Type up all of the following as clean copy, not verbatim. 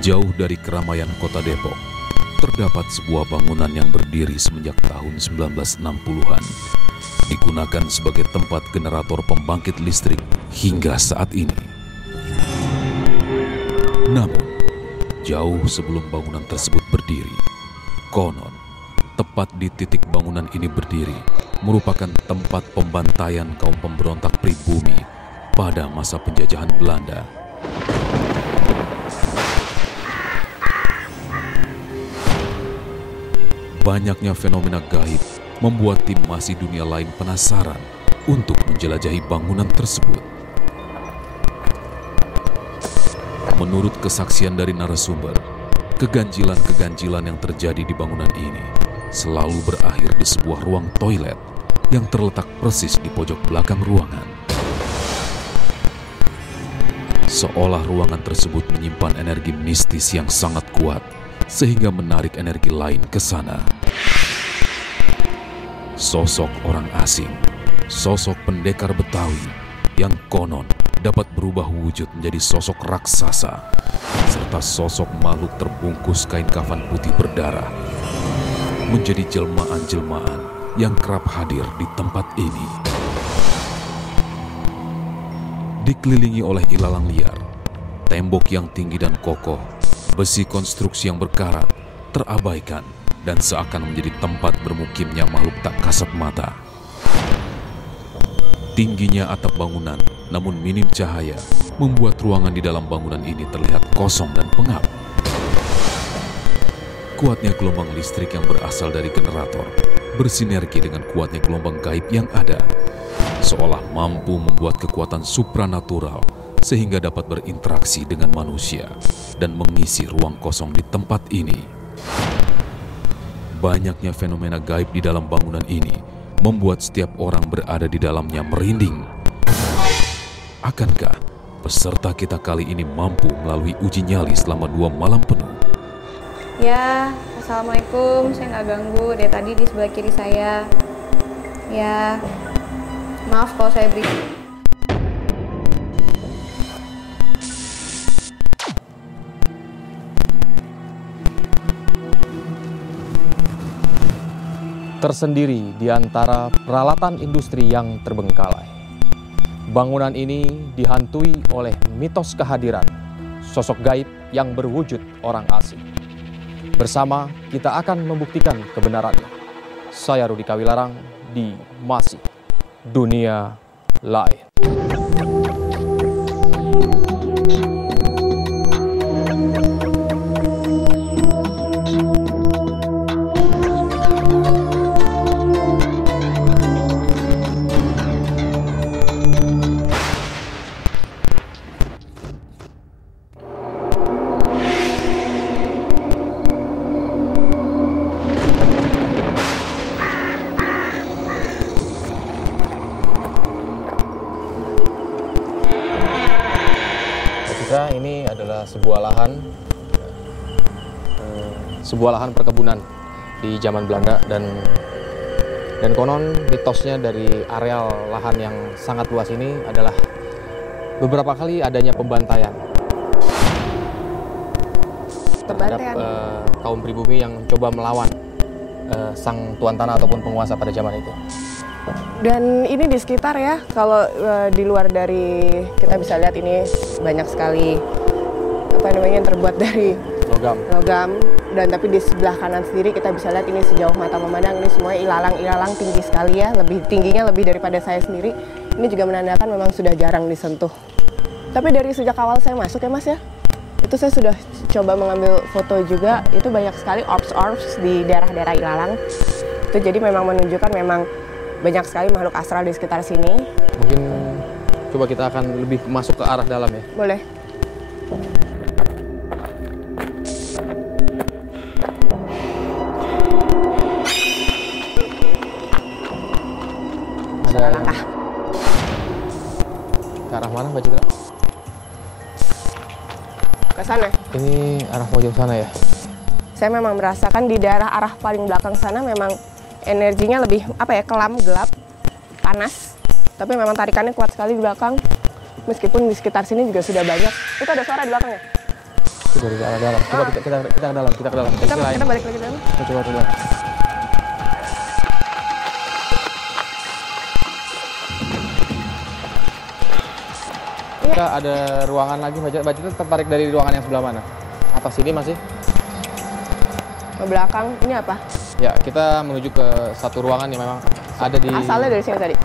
Jauh dari keramaian kota Depok, terdapat sebuah bangunan yang berdiri semenjak tahun 1960-an. Digunakan sebagai tempat generator pembangkit listrik hingga saat ini. Namun, jauh sebelum bangunan tersebut berdiri, konon, tepat di titik bangunan ini berdiri, merupakan tempat pembantaian kaum pemberontak pribumi pada masa penjajahan Belanda. Banyaknya fenomena gaib membuat tim Masi Dunia Lain penasaran untuk menjelajahi bangunan tersebut. Menurut kesaksian dari narasumber, keganjilan-keganjilan yang terjadi di bangunan ini selalu berakhir di sebuah ruang toilet yang terletak persis di pojok belakang ruangan. Seolah ruangan tersebut menyimpan energi mistis yang sangat kuat, sehingga menarik energi lain ke sana. Sosok orang asing, sosok pendekar Betawi yang konon dapat berubah wujud menjadi sosok raksasa, serta sosok makhluk terbungkus kain kafan putih berdarah, menjadi jelmaan-jelmaan yang kerap hadir di tempat ini. Dikelilingi oleh ilalang liar, tembok yang tinggi dan kokoh, besi konstruksi yang berkarat, terabaikan dan seakan menjadi tempat bermukimnya makhluk tak kasat mata. Tingginya atap bangunan, namun minim cahaya, membuat ruangan di dalam bangunan ini terlihat kosong dan pengap. Kuatnya gelombang listrik yang berasal dari generator bersinergi dengan kuatnya gelombang gaib yang ada, seolah mampu membuat kekuatan supranatural sehingga dapat berinteraksi dengan manusia dan mengisi ruang kosong di tempat ini. Banyaknya fenomena gaib di dalam bangunan ini membuat setiap orang berada di dalamnya merinding. Akankah peserta kita kali ini mampu melalui uji nyali selama 2 malam penuh? Ya, assalamualaikum. Saya nggak ganggu. Dari tadi di sebelah kiri saya. Ya, maaf kalau saya berisik. Tersendiri di antara peralatan industri yang terbengkalai, bangunan ini dihantui oleh mitos kehadiran sosok gaib yang berwujud orang asing. Bersama kita akan membuktikan kebenarannya. Saya Rudi Kawilarang di Masi Dunia Lain. Ini adalah sebuah lahan perkebunan di zaman Belanda dan konon mitosnya dari areal lahan yang sangat luas ini adalah beberapa kali adanya pembantaian terhadap kaum pribumi yang coba melawan sang tuan tanah ataupun penguasa pada zaman itu. Dan ini di sekitar ya, kalau di luar dari kita bisa lihat ini banyak sekali yang terbuat dari logam. Dan tapi di sebelah kanan sendiri kita bisa lihat ini sejauh mata memandang ini semuanya ilalang tinggi sekali ya, tingginya lebih daripada saya sendiri. Ini juga menandakan memang sudah jarang disentuh. Tapi dari sejak awal saya masuk ya Mas ya, itu saya sudah coba mengambil foto juga, itu banyak sekali orbs di daerah-daerah ilalang. Itu jadi memang menunjukkan memang banyak sekali makhluk astral di sekitar sini. Mungkin coba kita akan lebih masuk ke arah dalam ya. Boleh. Ada langkah. Ke arah mana Mbak Citra? Ke sana. Ini arah pojok sana ya? Saya memang merasakan di daerah arah paling belakang sana memang energinya lebih kelam, gelap, panas. Tapi memang tarikannya kuat sekali di belakang. Meskipun di sekitar sini juga sudah banyak. Itu ada suara di belakangnya. Itu dari dalam. Coba kita ke dalam, kita ke dalam. Kita balik lagi ke dalam. Coba. Kita ada ruangan lagi, Mbak Citra tertarik dari ruangan yang sebelah mana? Atas sini masih? Ke belakang, ini apa? Ya, kita menuju ke satu ruangan yang memang ada di... Asalnya dari sini tadi?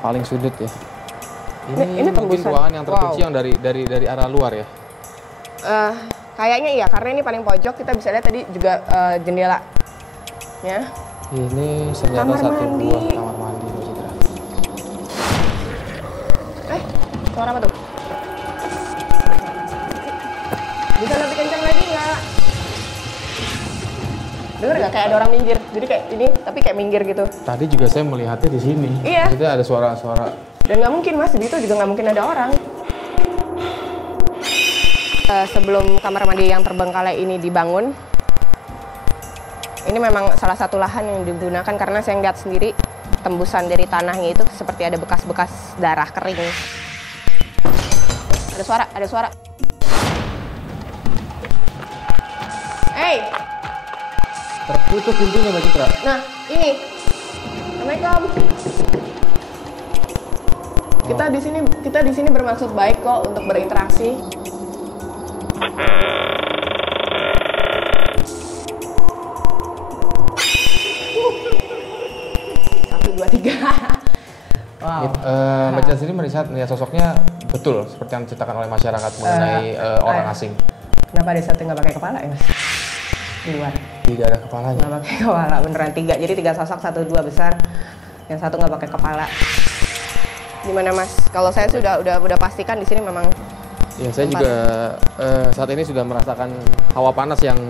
Paling sudut ya. Ini mungkin tembusan. ruangan yang terkunci yang dari arah luar ya? Kayaknya iya, karena ini paling pojok, kita bisa lihat tadi juga jendela. Ya. Ini ternyata Kamar satu mandi. buah kamar mandi, Mbak Citra. Suara apa tuh? Bisa lebih kencang lagi nggak? Dengar nggak kayak ada orang minggir? Jadi kayak ini, tapi kayak minggir gitu. Tadi juga saya melihatnya di sini. Iya. Maksudnya ada suara-suara. Dan nggak mungkin mas, di itu juga nggak mungkin ada orang. Sebelum kamar mandi yang terbengkalai ini dibangun, ini memang salah satu lahan yang digunakan karena saya lihat sendiri tembusan dari tanahnya itu seperti ada bekas-bekas darah kering. Ada suara. Hey, Tertutup pintunya, Mbak Citra. nah ini. Assalamualaikum. Kita di sini bermaksud baik kok untuk berinteraksi. Satu, dua, tiga. Wow. Mbak Citra sendiri melihat sosoknya betul seperti yang diceritakan oleh masyarakat mengenai orang asing. Kenapa ada satu nggak pakai kepala ya mas? Di luar. Tidak ada kepalanya. Nggak pakai kepala, beneran tiga. Jadi 3 sosok, 1, 2 besar, yang satu nggak pakai kepala. Gimana mas? Kalau saya sudah pastikan di sini memang. Ya, saya juga saat ini sudah merasakan hawa panas yang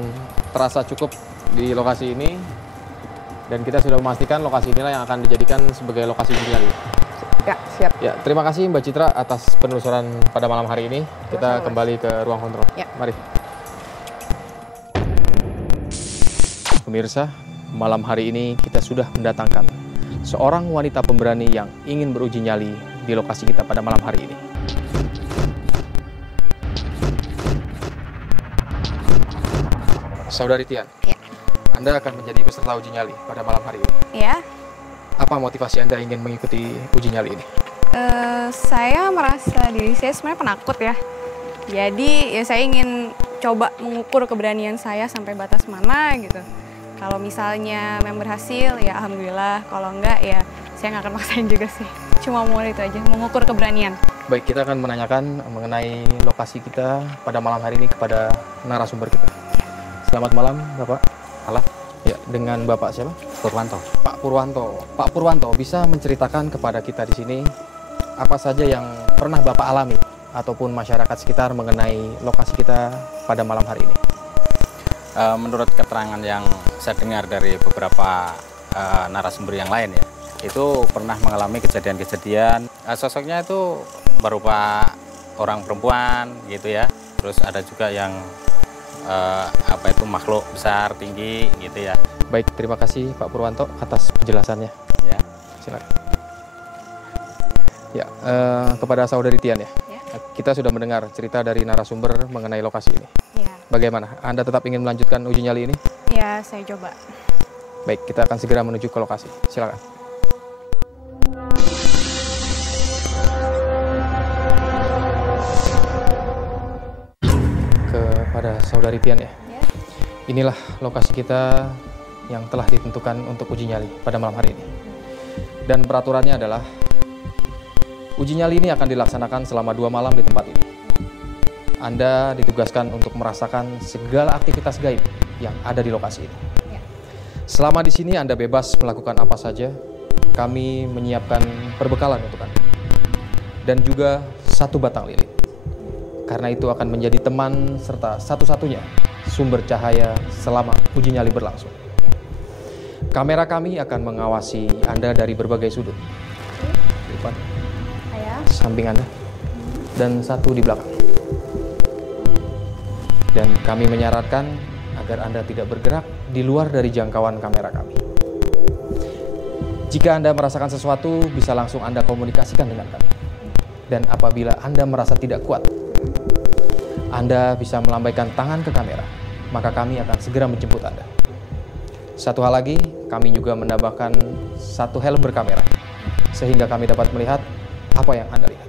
terasa cukup di lokasi ini, dan kita sudah memastikan lokasi inilah yang akan dijadikan sebagai lokasi uji nyali. Ya, siap. Ya, terima kasih Mbak Citra atas penelusuran pada malam hari ini. Kita Sama-sama, kembali ke ruang kontrol. Ya. Mari. Pemirsa, malam hari ini kita sudah mendatangkan seorang wanita pemberani yang ingin beruji nyali di lokasi kita pada malam hari ini. Saudari Tian, Ya. Anda akan menjadi peserta uji nyali pada malam hari ini. Ya, Apa motivasi Anda ingin mengikuti uji nyali ini? saya merasa diri saya sebenarnya penakut ya. Jadi ya saya ingin coba mengukur keberanian saya sampai batas mana gitu. Kalau misalnya memang berhasil ya alhamdulillah, kalau enggak ya saya nggak akan maksain juga sih. Cuma mau itu aja, mengukur keberanian. Baik, kita akan menanyakan mengenai lokasi kita pada malam hari ini kepada narasumber kita. Selamat malam, Bapak. Halo, Ya, dengan Bapak siapa? Purwanto. Pak Purwanto. Pak Purwanto, bisa menceritakan kepada kita di sini apa saja yang pernah Bapak alami ataupun masyarakat sekitar mengenai lokasi kita pada malam hari ini? Menurut keterangan yang saya dengar dari beberapa narasumber yang lain ya, itu pernah mengalami kejadian-kejadian. Sosoknya itu berupa orang perempuan gitu ya. Terus ada juga yang makhluk besar tinggi gitu ya. Baik, terima kasih Pak Purwanto atas penjelasannya. Ya. Silakan. Ya, kepada saudari Tian ya. Ya. Kita sudah mendengar cerita dari narasumber mengenai lokasi ini. Ya, Bagaimana? Anda tetap ingin melanjutkan uji nyali ini? ya saya coba. Baik, kita akan segera menuju ke lokasi. Silakan. Kepada saudari Tian ya. Ya. Inilah lokasi kita yang telah ditentukan untuk uji nyali pada malam hari ini. Dan peraturannya adalah uji nyali ini akan dilaksanakan selama 2 malam di tempat ini. Anda ditugaskan untuk merasakan segala aktivitas gaib yang ada di lokasi ini. Ya. Selama di sini Anda bebas melakukan apa saja. Kami menyiapkan perbekalan untuk Anda. Dan juga 1 batang lilin. Karena itu akan menjadi teman serta satu-satunya sumber cahaya selama uji nyali berlangsung. Kamera kami akan mengawasi Anda dari berbagai sudut. Di depan, Saya. samping Anda, dan 1 di belakang. Dan kami menyarankan agar Anda tidak bergerak di luar dari jangkauan kamera kami. Jika Anda merasakan sesuatu, bisa langsung Anda komunikasikan dengan kami. Dan apabila Anda merasa tidak kuat, Anda bisa melambaikan tangan ke kamera, maka kami akan segera menjemput Anda. Satu hal lagi, kami juga menambahkan satu helm berkamera, sehingga kami dapat melihat apa yang Anda lihat.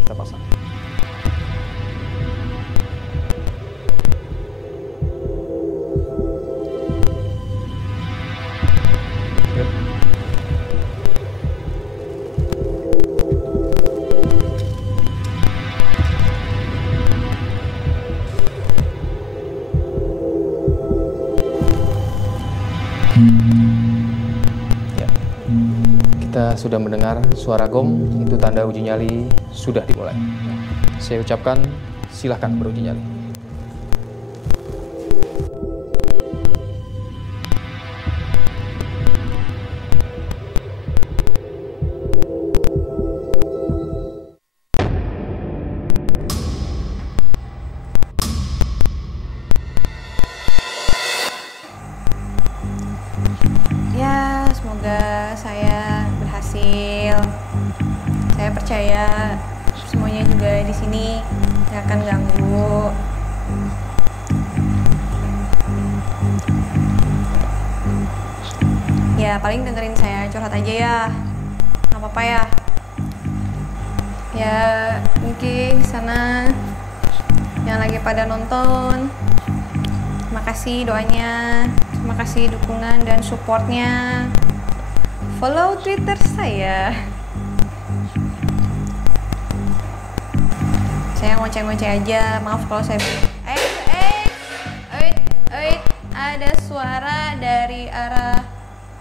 Kita pasang. Ya. Kita sudah mendengar suara gong, itu tanda uji nyali sudah dimulai. Saya ucapkan silahkan beruji nyali. Ya, semoga saya berhasil. Saya percaya semuanya juga di sini nggak akan ganggu. Ya, paling dengerin saya curhat aja ya. Nggak apa-apa ya. Ya, mungkin di sana yang lagi pada nonton, terima kasih doanya. Terima kasih dukungan dan supportnya. Follow Twitter saya. Saya ngoceh-ngoceh aja. Maaf kalau saya. Ada suara dari arah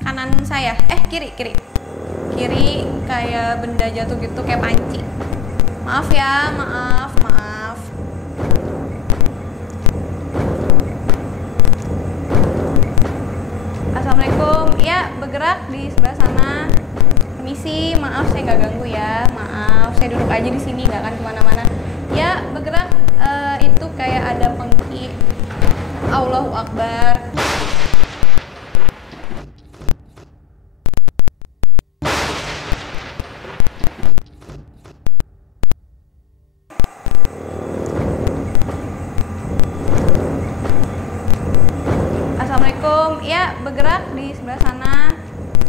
kanan saya. Kiri. Kiri kayak benda jatuh gitu, kayak panci. Maaf ya, maaf. Assalamualaikum. Ya, bergerak di sebelah sana. Permisi, maaf saya nggak ganggu ya. Maaf, saya duduk aja di sini, nggak akan kemana-mana. Ya, bergerak. Itu kayak ada pengki. Allahu Akbar. Assalamualaikum. Ya, bergerak di sebelah sana.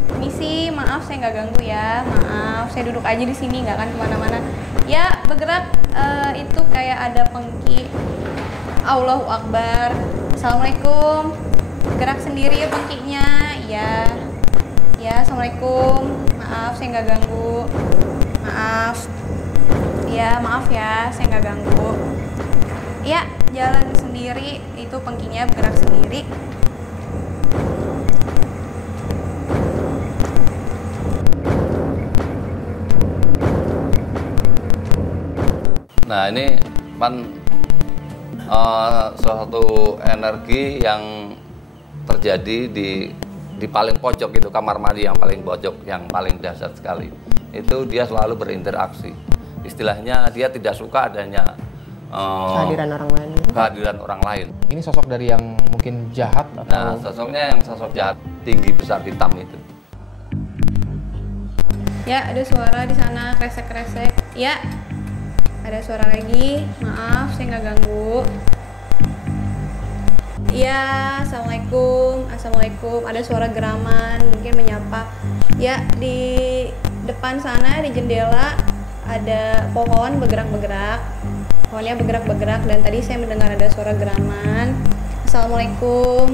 Permisi, maaf saya nggak ganggu ya. Maaf, saya duduk aja di sini, nggak akan kemana-mana. Ya, bergerak. Itu kayak ada pengki. Allahu Akbar. Assalamualaikum. Gerak sendiri ya pengkinya. Ya, assalamualaikum. Maaf, saya nggak ganggu. Maaf. Ya, maaf ya, saya nggak ganggu. Ya, jalan sendiri. Itu pengkinya bergerak sendiri. Nah, ini suatu energi yang terjadi di paling pojok itu, kamar mandi yang paling pojok, yang paling dahsyat sekali. Itu dia selalu berinteraksi. Istilahnya dia tidak suka adanya kehadiran orang lain. Ini sosok dari yang mungkin jahat atau... Nah, sosoknya yang sosok jahat, tinggi, besar, hitam itu. Ya, ada suara di sana, kresek-kresek. Ya, ada suara lagi. Maaf, saya nggak ganggu. Ya, assalamualaikum. Ada suara geraman, mungkin menyapa. Ya, di depan sana di jendela ada pohon bergerak-bergerak. Pohonnya bergerak-bergerak dan tadi saya mendengar ada suara geraman. Assalamualaikum.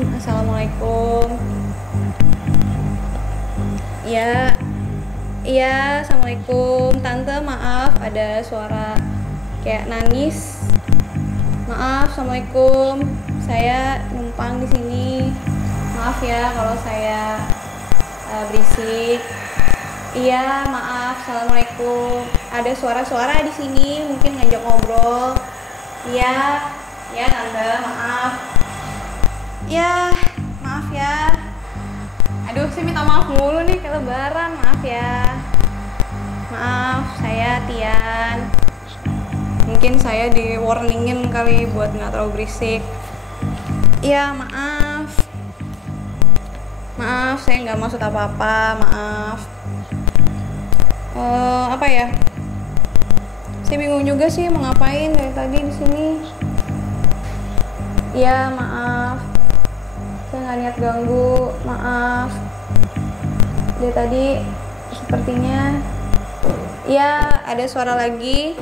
Ya, assalamualaikum. Tante, maaf ada suara kayak nangis. Maaf, assalamualaikum. Saya numpang di sini. Maaf ya kalau saya berisik. Iya, maaf. Assalamualaikum. Ada suara-suara di sini, mungkin ngajak ngobrol. Iya, tante, maaf. Ya, maaf ya. Aduh, saya minta maaf mulu nih kayak lebaran. Maaf ya. Maaf, saya Tian. Mungkin saya di warningin kali buat nggak terlalu berisik. Iya, maaf. Maaf, saya nggak maksud apa-apa. Maaf. Apa ya? Saya bingung juga sih mau ngapain dari tadi di sini. Iya, maaf. Saya nggak niat ganggu, maaf. Dari tadi sepertinya, ya ada suara lagi.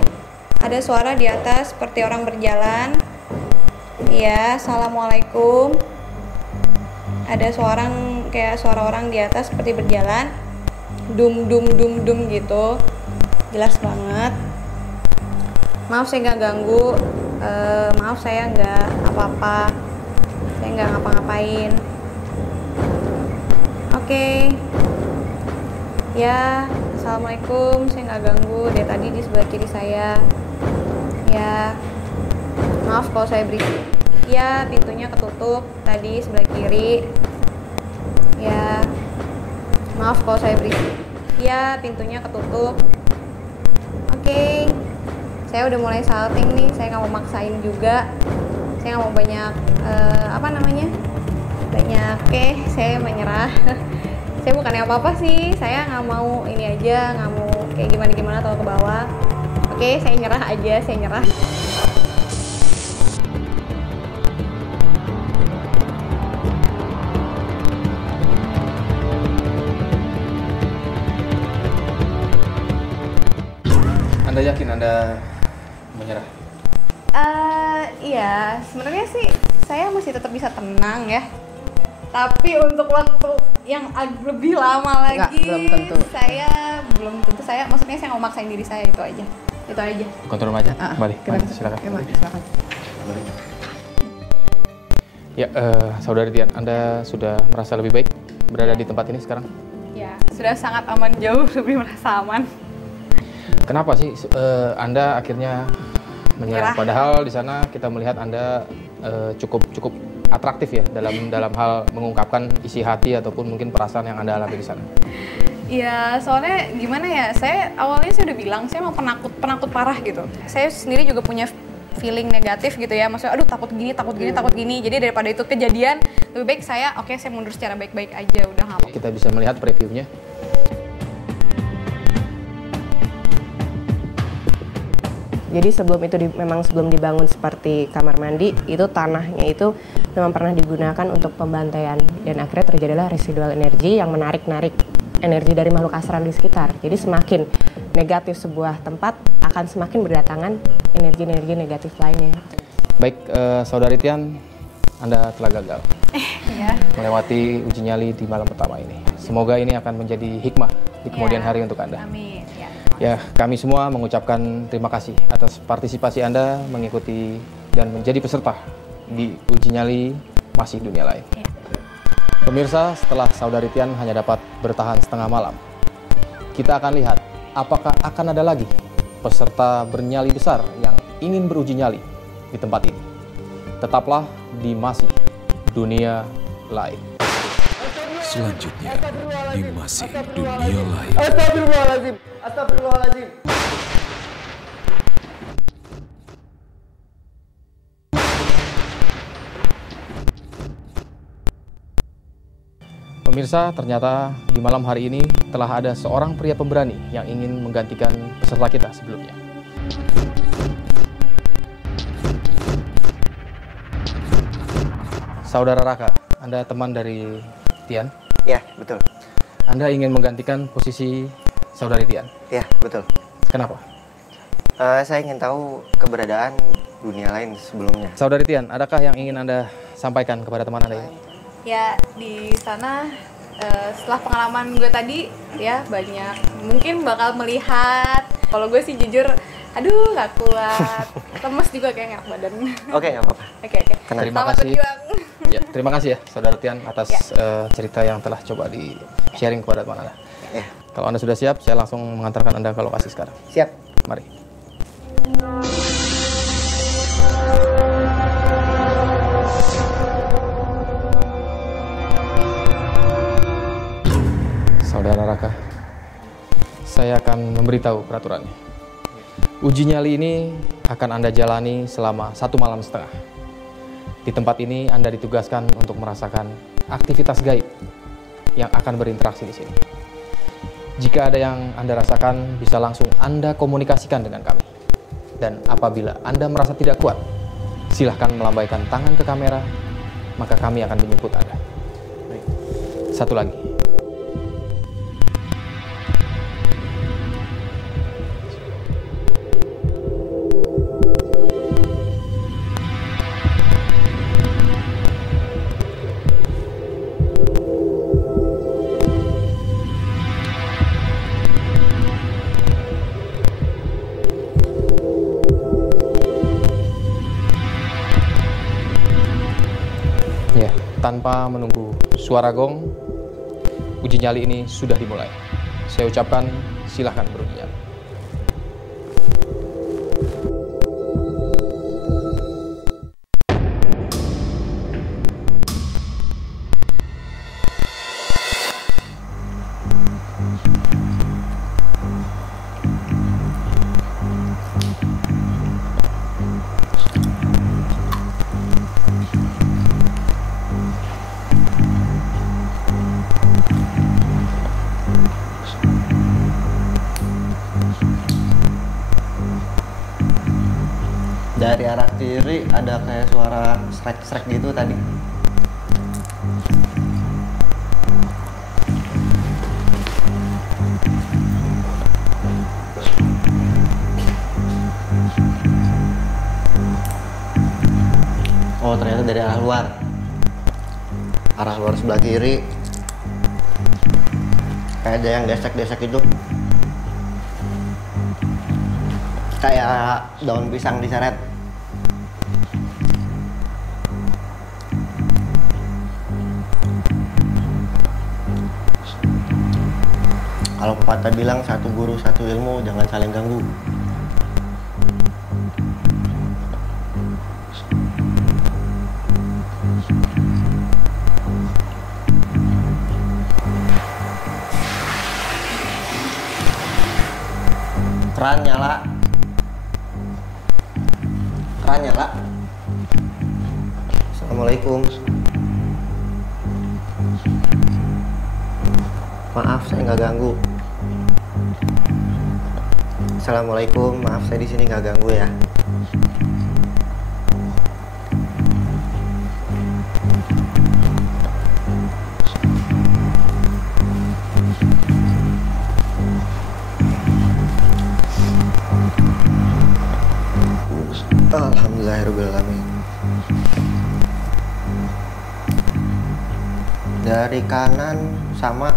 Ada suara di atas seperti orang berjalan. Iya, assalamualaikum. Ada kayak suara orang di atas seperti berjalan. Dum dum dum dum gitu. Jelas banget. Maaf saya nggak ganggu. Maaf saya nggak apa-apa. Saya nggak ngapa-ngapain. Oke. Ya, assalamualaikum. Saya nggak ganggu. Dari tadi di sebelah kiri saya. Ya, maaf kalau saya berisik. Ya, pintunya ketutup tadi sebelah kiri. Ya, maaf kalau saya berisik. Ya, pintunya ketutup. Oke, saya udah mulai salting nih. Saya nggak mau maksain juga. Saya nggak mau banyak saya menyerah. Saya bukannya apa-apa sih. Saya nggak mau ini aja, nggak mau kayak gimana atau ke bawah. Oke, saya nyerah aja, saya nyerah. Anda yakin Anda menyerah? Iya, sebenarnya sih saya masih tetap bisa tenang ya. Tapi untuk waktu yang lebih lama lagi, belum tentu. Maksudnya saya mau maksain diri saya, itu aja. Kontrol aja. Kembali. Silakan. Silakan. Ya, Saudari Tian, Anda sudah merasa lebih baik berada di tempat ini sekarang? Ya, sudah sangat aman, jauh lebih merasa aman. Kenapa sih Anda akhirnya menyerah? Menyerah. Padahal di sana kita melihat Anda cukup atraktif ya dalam hal mengungkapkan isi hati ataupun mungkin perasaan yang Anda alami di sana. Iya, soalnya gimana ya? Saya awalnya udah bilang saya mau penakut parah gitu. Saya sendiri juga punya feeling negatif gitu ya. Maksudnya aduh takut gini. Jadi daripada itu kejadian, lebih baik saya saya mundur secara baik-baik aja, udah nggak apa-apa. Kita bisa melihat previewnya. Jadi sebelum dibangun seperti kamar mandi, itu tanahnya itu memang pernah digunakan untuk pembantaian, dan akhirnya terjadilah residual energi yang menarik energi dari makhluk astral di sekitar. Jadi semakin negatif sebuah tempat, akan semakin berdatangan energi-energi negatif lainnya. Baik, Saudari Tian, Anda telah gagal Ya. melewati uji nyali di malam pertama ini. Semoga ini akan menjadi hikmah di kemudian hari untuk Anda. Amin. Ya, kami semua mengucapkan terima kasih atas partisipasi Anda mengikuti dan menjadi peserta di uji nyali Masih Dunia Lain. Ya. Pemirsa, setelah Saudari Tian hanya dapat bertahan setengah malam, kita akan lihat apakah akan ada lagi peserta bernyali besar yang ingin beruji nyali di tempat ini. Tetaplah di Masih Dunia Lain. Selanjutnya di Masih Dunia Lain. Astagfirullahaladzim. Pemirsa, ternyata di malam hari ini telah ada seorang pria pemberani yang ingin menggantikan peserta kita sebelumnya. Saudara Raka, Anda teman dari Tian? Ya, betul. Anda ingin menggantikan posisi Saudari Tian? Ya, betul. Kenapa? Saya ingin tahu keberadaan dunia lain sebelumnya. Saudari Tian, adakah yang ingin Anda sampaikan kepada teman Anda ini? Ya, di sana setelah pengalaman gue tadi ya banyak mungkin bakal melihat. Kalau gue sih jujur, aduh nggak kuat, lemes juga kayak nggak badan. Oke, nggak apa-apa. Oke. Terima Selamat kasih. berjuang. Ya, terima kasih ya Saudara Tian atas cerita yang telah coba di sharing kepada teman Anda. Ya. Kalau Anda sudah siap, saya langsung mengantarkan Anda ke lokasi sekarang. Siap. Mari. Saudara Raka, saya akan memberitahu peraturannya. Uji nyali ini akan Anda jalani selama 1 malam setengah. Di tempat ini Anda ditugaskan untuk merasakan aktivitas gaib yang akan berinteraksi di sini. Jika ada yang Anda rasakan, bisa langsung Anda komunikasikan dengan kami. Dan apabila Anda merasa tidak kuat, silahkan melambaikan tangan ke kamera, maka kami akan menjemput Anda. Satu lagi. Ya, tanpa menunggu suara gong, uji nyali ini sudah dimulai. Saya ucapkan silahkan beruji nyali. Dari arah kiri ada kayak suara srek-srek gitu tadi. Oh, ternyata dari arah luar. Arah luar sebelah kiri. Kayak ada yang desek-desek itu. Kayak daun pisang diseret. Kalau pepatah bilang satu guru satu ilmu, jangan saling ganggu. Keran nyala. Keran nyala. Assalamualaikum. Maaf, saya nggak ganggu. Assalamualaikum, maaf saya di sini nggak ganggu ya. Alhamdulillahirobbilalamin. Dari kanan sama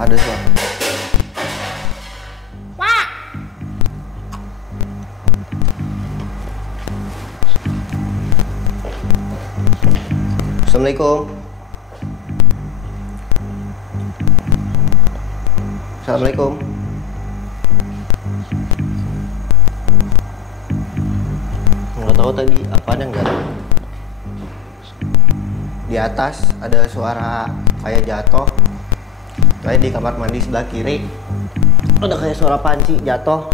ada suara. Assalamualaikum. Assalamualaikum. Nggak tahu tadi apa ada nggak. Di atas ada suara kayak jatuh. Kayak di kamar mandi sebelah kiri ada kayak suara panci jatuh.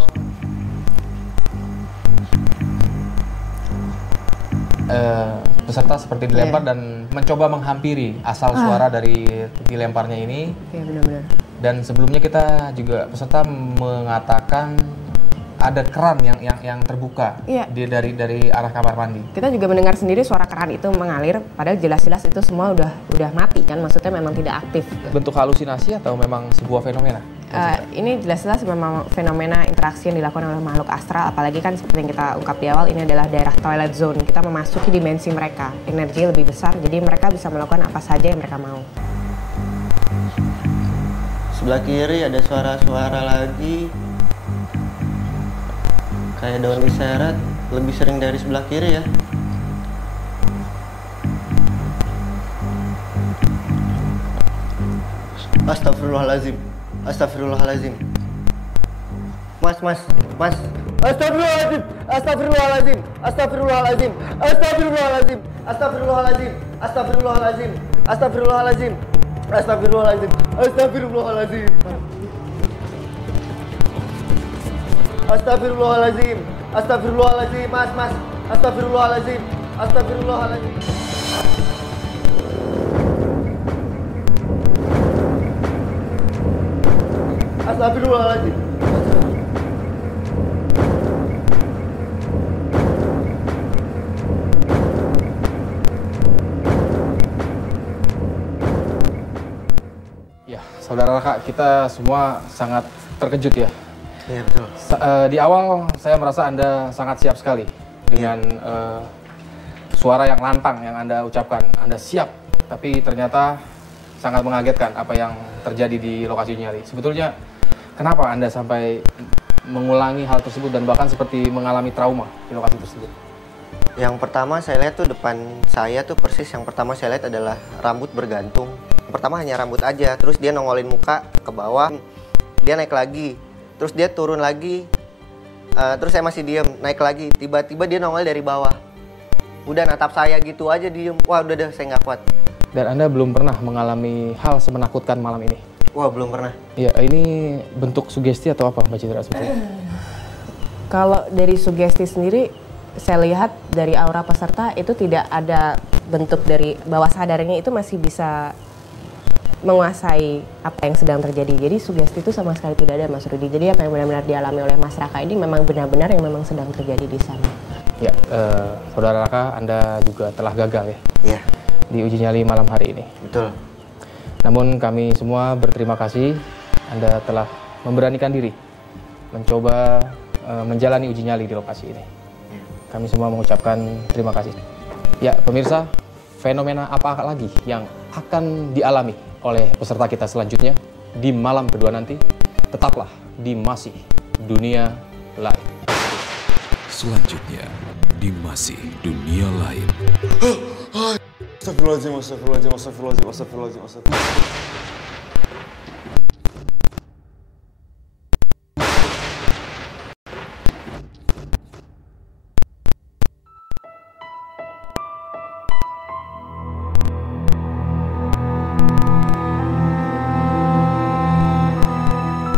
Peserta seperti dilempar dan mencoba menghampiri asal suara dari dilemparnya ini. Iya, benar-benar. Dan sebelumnya kita juga peserta mengatakan ada keran yang terbuka dari arah kamar mandi. Kita juga mendengar sendiri suara keran itu mengalir, padahal jelas-jelas itu semua udah mati kan, maksudnya memang tidak aktif. Bentuk halusinasi atau memang sebuah fenomena? Ini jelas-jelas memang fenomena interaksi yang dilakukan oleh makhluk astral, apalagi kan seperti yang kita ungkap di awal, ini adalah daerah twilight zone. Kita memasuki dimensi mereka, energi lebih besar, jadi mereka bisa melakukan apa saja yang mereka mau. Sebelah kiri ada suara-suara lagi. Kayak daun diseret, lebih sering dari sebelah kiri ya. Astagfirullahaladzim. Astagfirullahaladzim. Mas. Astagfirullahaladzim. Astagfirullahaladzim. Astagfirullahaladzim. Astagfirullahaladzim. Astagfirullahaladzim. Astagfirullahaladzim. Astagfirullahaladzim. Astagfirullahaladzim. Astagfirullahaladzim. Astagfirullahaladzim. Astagfirullahaladzim. Mas. Astagfirullahaladzim. Astagfirullahaladzim. Astagfirullahaladzim. Saudara Raka, kita semua sangat terkejut ya. Iya betul. Di awal saya merasa Anda sangat siap sekali dengan suara yang lantang yang Anda ucapkan. Anda siap, tapi ternyata sangat mengagetkan apa yang terjadi di lokasi Uji Nyali. Sebetulnya kenapa Anda sampai mengulangi hal tersebut dan bahkan seperti mengalami trauma di lokasi tersebut? Yang pertama saya lihat tuh depan saya tuh persis yang pertama saya lihat adalah rambut bergantung. Yang pertama hanya rambut aja, terus dia nongolin muka ke bawah, dia naik lagi, terus dia turun lagi, terus saya masih diem, naik lagi, tiba-tiba dia nongol dari bawah. Udah natap saya gitu aja diem, wah udah saya nggak kuat. Dan Anda belum pernah mengalami hal semenakutkan malam ini? Wah belum pernah. Ya, ini bentuk sugesti atau apa Mbak Citra sebetulnya? Kalau dari sugesti sendiri, saya lihat dari aura peserta itu tidak ada bentuk dari bawah sadarnya, itu masih bisa menguasai apa yang sedang terjadi. Jadi sugesti itu sama sekali tidak ada, Mas Rudi. Jadi apa yang benar-benar dialami oleh Mas Raka ini memang benar-benar yang memang sedang terjadi di sana. Ya, Saudara Raka, Anda juga telah gagal ya? Iya. Di uji nyali malam hari ini. Betul. Namun kami semua berterima kasih Anda telah memberanikan diri mencoba menjalani uji nyali di lokasi ini. Kami semua mengucapkan terima kasih. Ya, pemirsa, fenomena apa lagi yang akan dialami oleh peserta kita selanjutnya di malam kedua nanti? Tetaplah di Masih Dunia Lain. Selanjutnya di Masih Dunia Lain. Astagfirullahaladzim, astagfirullahaladzim, astagfirullahaladzim, astagfirullahaladzim, astagfirullahaladzim.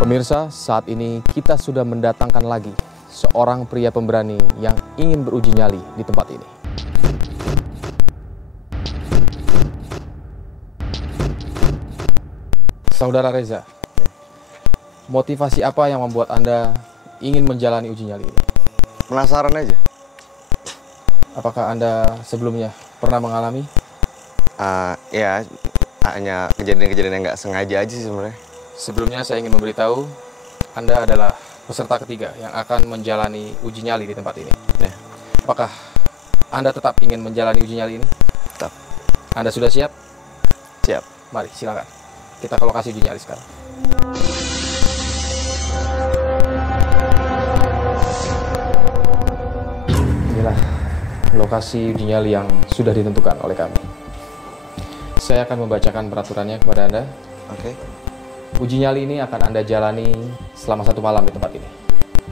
Pemirsa, saat ini kita sudah mendatangkan lagi seorang pria pemberani yang ingin beruji nyali di tempat ini. Saudara Reza, motivasi apa yang membuat Anda ingin menjalani uji nyali ini? Penasaran aja. Apakah Anda sebelumnya pernah mengalami? Ya, hanya kejadian-kejadian yang nggak sengaja aja sih sebenarnya. Sebelumnya saya ingin memberitahu, Anda adalah peserta ketiga yang akan menjalani uji nyali di tempat ini. Ya. Apakah Anda tetap ingin menjalani uji nyali ini? Tetap. Anda sudah siap? Siap. Mari, silakan. Kita ke lokasi uji nyali sekarang. Inilah lokasi uji nyali yang sudah ditentukan oleh kami. Saya akan membacakan peraturannya kepada Anda. Oke. Uji nyali ini akan Anda jalani selama 1 malam di tempat ini.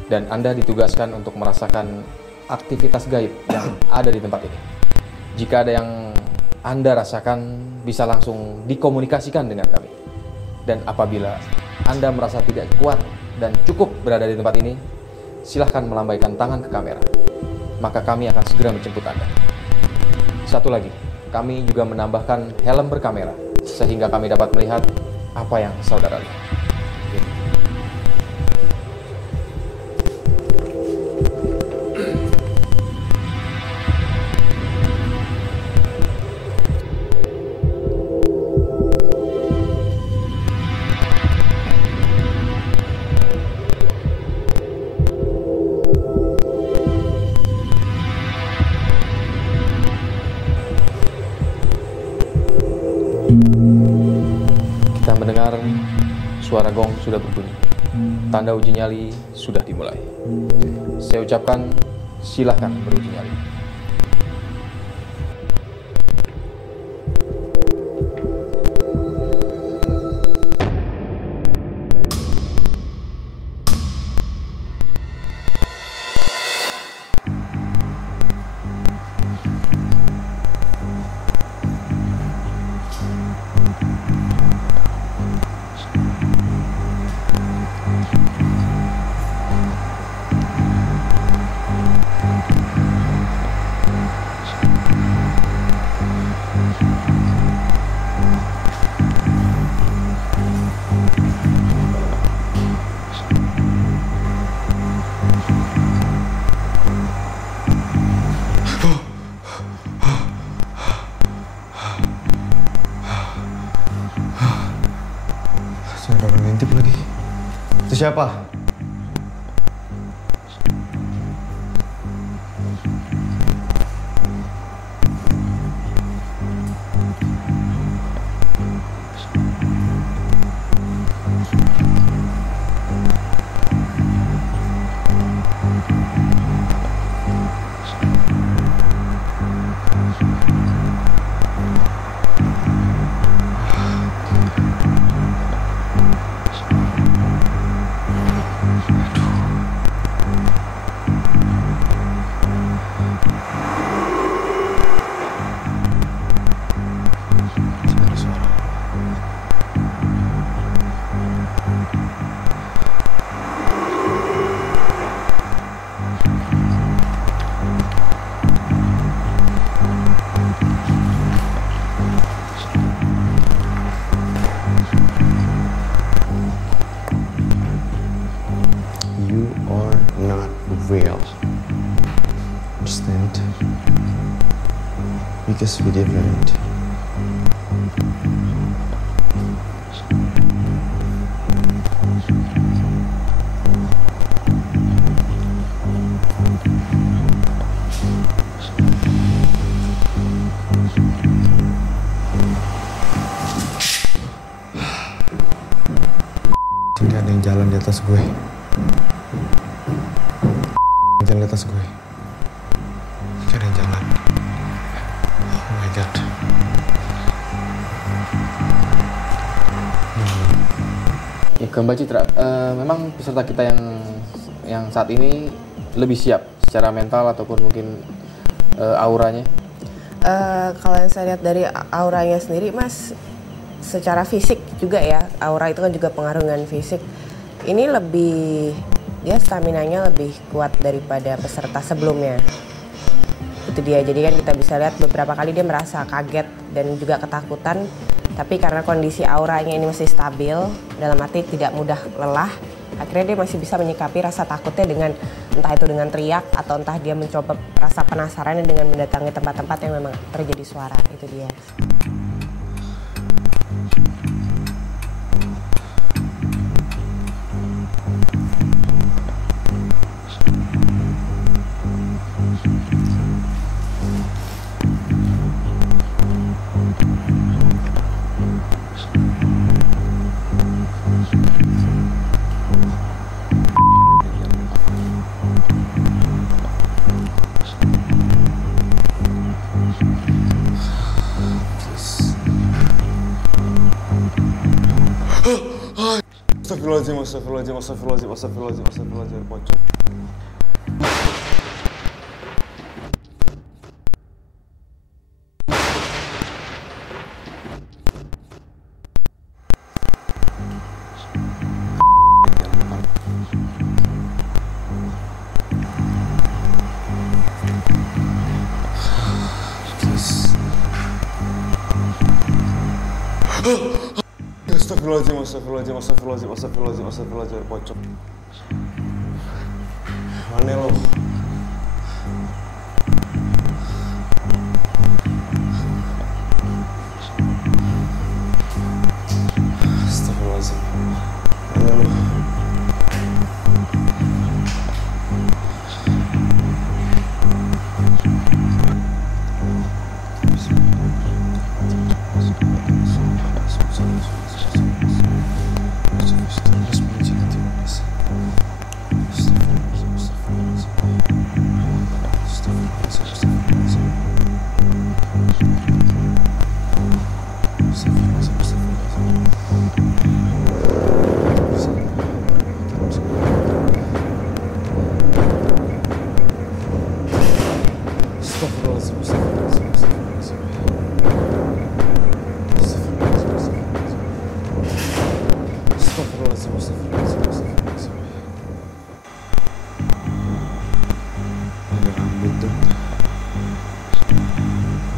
Dan Anda ditugaskan untuk merasakan aktivitas gaib yang ada di tempat ini. Jika ada yang Anda rasakan, bisa langsung dikomunikasikan dengan kami. Dan apabila Anda merasa tidak kuat dan cukup berada di tempat ini, silahkan melambaikan tangan ke kamera. Maka kami akan segera menjemput Anda. Satu lagi, kami juga menambahkan helm berkamera, sehingga kami dapat melihat apa yang saudara lihat. Kita mendengar suara gong sudah berbunyi. Tanda uji nyali sudah dimulai. Saya ucapkan silahkan beruji nyali. Ada orang ngintip lagi. Itu siapa? Real. Understand? Because we different. Tidak ada yang jalan di atas gue. Jalan di atas gue. Gak ada yang jalan. Oh my god. Ya, Mbak Citra, memang peserta kita yang saat ini lebih siap secara mental ataupun mungkin auranya? Kalau yang saya lihat dari auranya sendiri, Mas, secara fisik juga ya, aura itu kan juga pengaruh dengan fisik. Ini lebih, dia staminanya lebih kuat daripada peserta sebelumnya. Itu dia, jadi kan kita bisa lihat beberapa kali dia merasa kaget dan juga ketakutan. Tapi karena kondisi auranya ini masih stabil, dalam arti tidak mudah lelah, akhirnya dia masih bisa menyikapi rasa takutnya dengan entah itu dengan teriak atau entah dia mencoba rasa penasarannya dengan mendatangi tempat-tempat yang memang terjadi suara. Itu dia. Astagfirullahaladzim, pocong. Astagfirullahaladzim, pocong. Mana lo? Astagfirullahaladzim. Mana lo?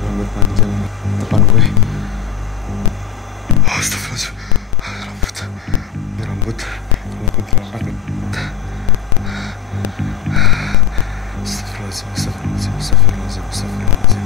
Rambut panjang depan gue. Oh, astagfirullahaladzim. Rambut Astagfirullahaladzim.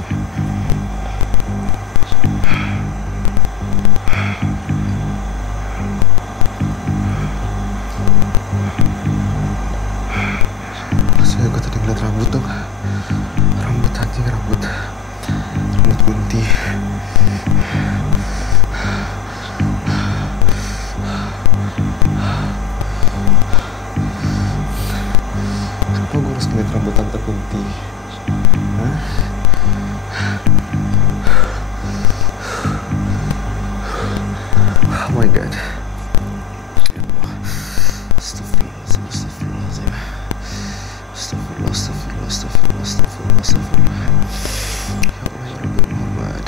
my God. Astagfirullahaladzim, astagfirullahaladzim. Astagfirullah, astagfirullah, astagfirullah, astagfirullah, astagfirullah. Ya Allah, ya Rabbi Muhammad.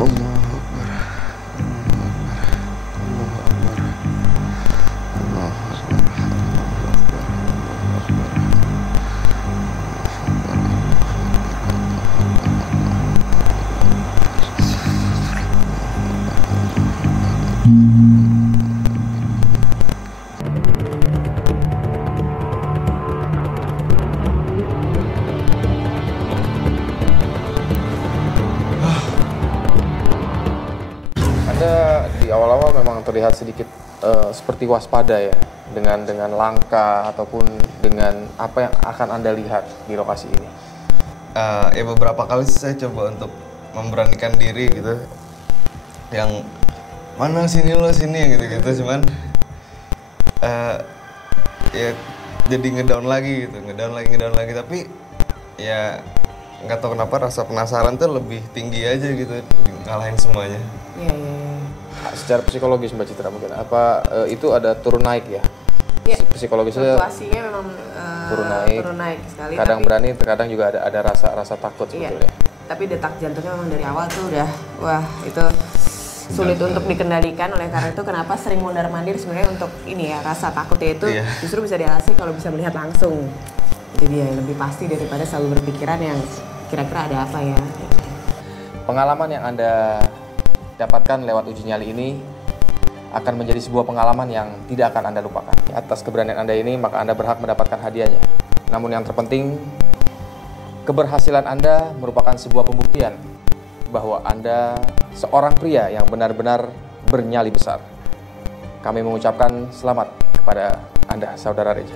Allahu Akbar. Allahu Akbar. Allahu Akbar. Allahu Akbar. Allahu Akbar. Anda di awal-awal memang terlihat sedikit seperti waspada ya dengan langkah ataupun dengan apa yang akan Anda lihat di lokasi ini. Ya beberapa kali saya coba untuk memberanikan diri gitu, yang mana sini lo sini gitu, cuman ya jadi ngedown lagi gitu, ngedown lagi, tapi ya nggak tahu kenapa rasa penasaran tuh lebih tinggi aja gitu, ngalahin semuanya. Iya. Secara psikologis Mbak Citra mungkin apa itu ada turun naik ya? Ya, psikologisnya fluktuasinya memang turun naik sekali. Kadang tapi, berani, terkadang juga ada rasa takut sebetulnya. Tapi detak jantungnya memang dari awal tuh udah, wah itu sulit untuk dikendalikan. Oleh karena itu kenapa sering mondar-mandir sebenarnya untuk ini ya, rasa takutnya itu justru bisa diatasi kalau bisa melihat langsung. Jadi ya lebih pasti daripada selalu berpikiran yang kira-kira ada apa ya. Pengalaman yang Anda dapatkan lewat uji nyali ini akan menjadi sebuah pengalaman yang tidak akan Anda lupakan. Atas keberanian Anda ini, maka Anda berhak mendapatkan hadiahnya. Namun yang terpenting, keberhasilan Anda merupakan sebuah pembuktian bahwa Anda seorang pria yang benar-benar bernyali besar. Kami mengucapkan selamat kepada Anda, Saudara Reja.